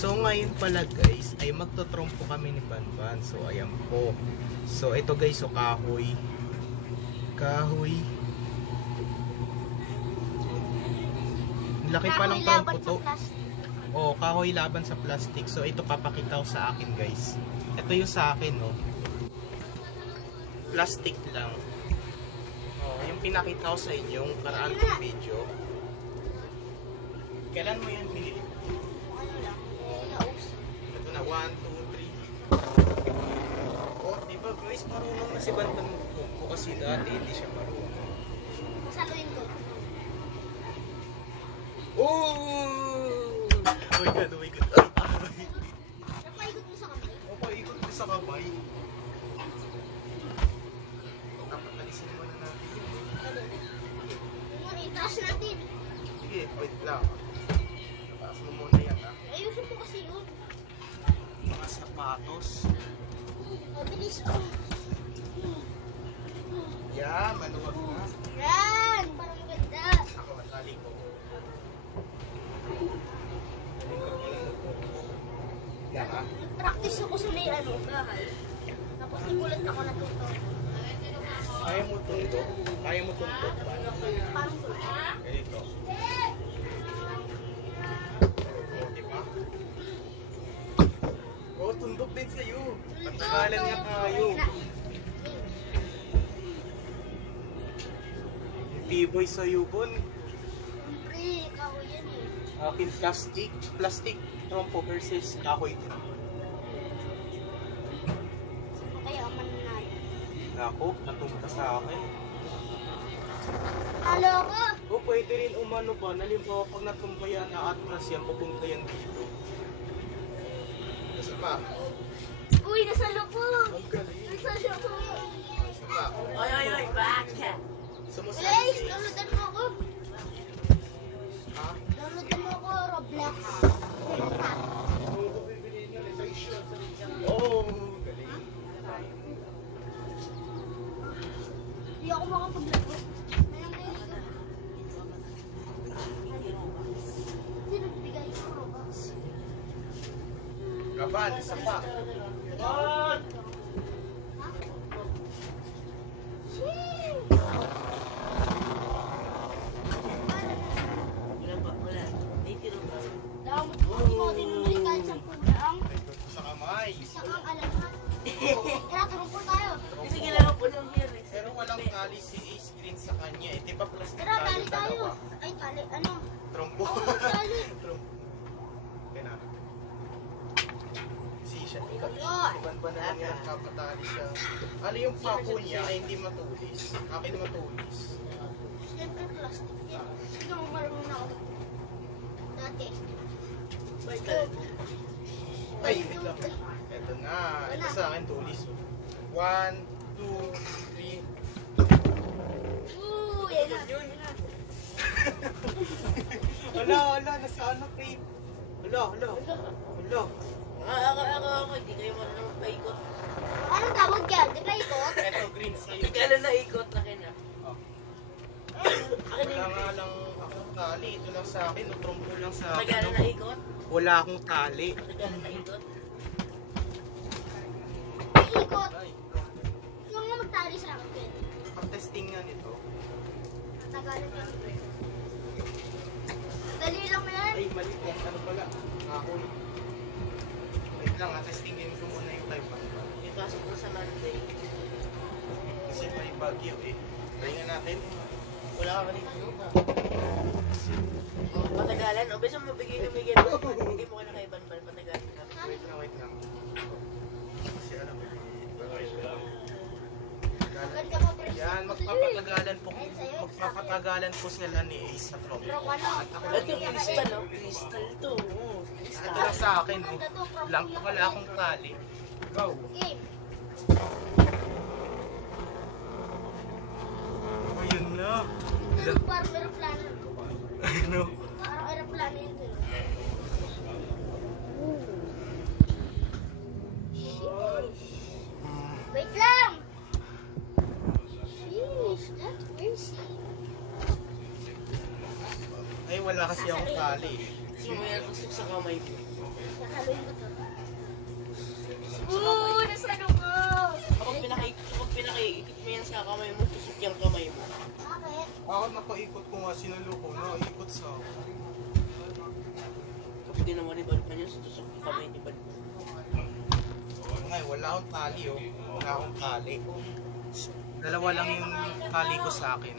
So ngayon pala guys ay magtotrompo kami ni Banban. So ayan po. So ito guys, so kahoy. Kahoy. Laki pa ng trompo to. Oh, kahoy laban sa plastic. So ito papakita ko sa akin guys. Ito yung sa akin, no. Plastic lang. Oh, yung pinakita ko sa inyo yung karaan kong video. Kailan mo yan binili? Ito na, 1, 2, 3. Oh, diba guys, marunong na si Banban mo kasi dati hindi siya marunong. Saluin ko. Oh! Oh my god, oh my god. Napaikot mo sa kamay? Napaikot mo sa kamay. Dapat alisin muna natin yun. Itaas natin. Sige, wait lang. Taas mo muna yan, ha? Ayusin mo kasi yun. Mga sapatos. Mabilis ko. Yeah, maluwag na. Yan! Parang ganda. Ako, matali ko. Yan, ha? Nag-practice ako sa may bahay. Tapos igulat ako natuto. Kaya mo tundok? Kaya mo tundok ba? Parang tuto. Ganito. Oh, diba? Oh, tundok din sa'yo. Patagalan nga tayo. T-boy sa'yo, Bon. Siyempre, kahoy yan eh. Akin plastic. Plastic trompo versus kahoy trompo. Sino kaya ang mananalo? Ako, natumpa sa akin. Halo ko! O pwede rin umano ba, nalimbawa pag natumpa yan, na-atras yan, pupunta yan dito. Kasi pa. Uy, nasa loob! Ang galing. Nasa loob! Kasi pa. Oy, back! Sumusali Guys, si... downloadan mo ako. Ha? Downloadan mo ako, Roblox. Oo, galing. Hindi ako makapaglaro. Sino bigay ko Roblox? Gaban, isa pa. Gaban! Damot mo, hindi mo tinunuli kahit sa pulang. Ito sa kamay. Sakang alaman. Tara, turong po tayo. Sige lang po ng hearing. Pero walang tali si Ace Green sa kanya. Eh, di ba plastic Tara, tayo tali tayo. dalawa? Ay, tali, ano? Trompo. Oo, tali. Trompo. Kaya na. Si siya. Ayun. Iban ba naman yan? Kapatali siya. Ano yung pako niya ay hindi matulis. Akin matulis. Siyempre, plastic yan. Sino mo marunong na ako? Dati. Ay, wait lang. Ito na. Ito sa akin tulis. 1, 2, 3. Yan na. Yun. Hala, nasa ano, Crave? Hala. Ako, hindi kayo marunong paikot. Anong tawag yan? Di ba ikot? Ito, green sa'yo. Kala na ikot na kina. Oh. Akin Wala yung nga lang akong tali. Ito lang sa akin. Trompo lang sa akin. Kagala na ikot. Wala akong tali. Kagala na ikot. Ikot. Ay, Yung nga magtali sa akin. pag-testing nga nito. Tagalan ka. Dali lang mo yan. Ay, mali po. Ano pala? Kahoy. Wait lang, testingin ko muna yung type 1. Ipasok ko sa Monday. Kasi may bagyo eh. Try nga natin. Wala ka kanina. Patagalan. O, basta mabigay na. Hindi mo ka na kay Banban. Patagalan ka. Wait lang. Kasi alam mo. Maganda ka, pre. Yan, magpapatagalan po sila ni Ace sa Trompo. Bro, ano? Ito, crystal, oh. Crystal to. Oh, Ito crystal. lang sa akin, oh. Lang, wala akong tali. Go. Game. Ayun na. Ito parang aeroplano. Ano? Parang aeroplano yun dun. Wait lang! Sheesh, that's crazy. Ay, wala kasi akong tali. gusto mo yan, tusok sa kamay mo. Nakaluin ko to. Tusok sa kamay mo. Nasano ko? Kapag pinakaikot mo yan sa kamay mo, tusok yung kamay mo. Bakit? Ako napaikot ko nga, sinalo ko, naikot sa ako. Kapag ginawa ni Balban yun, tusok yung kamay ni Balban. Ngayon, wala akong tali oh. Wala akong tali. Dalawa lang yung tali ko sa akin.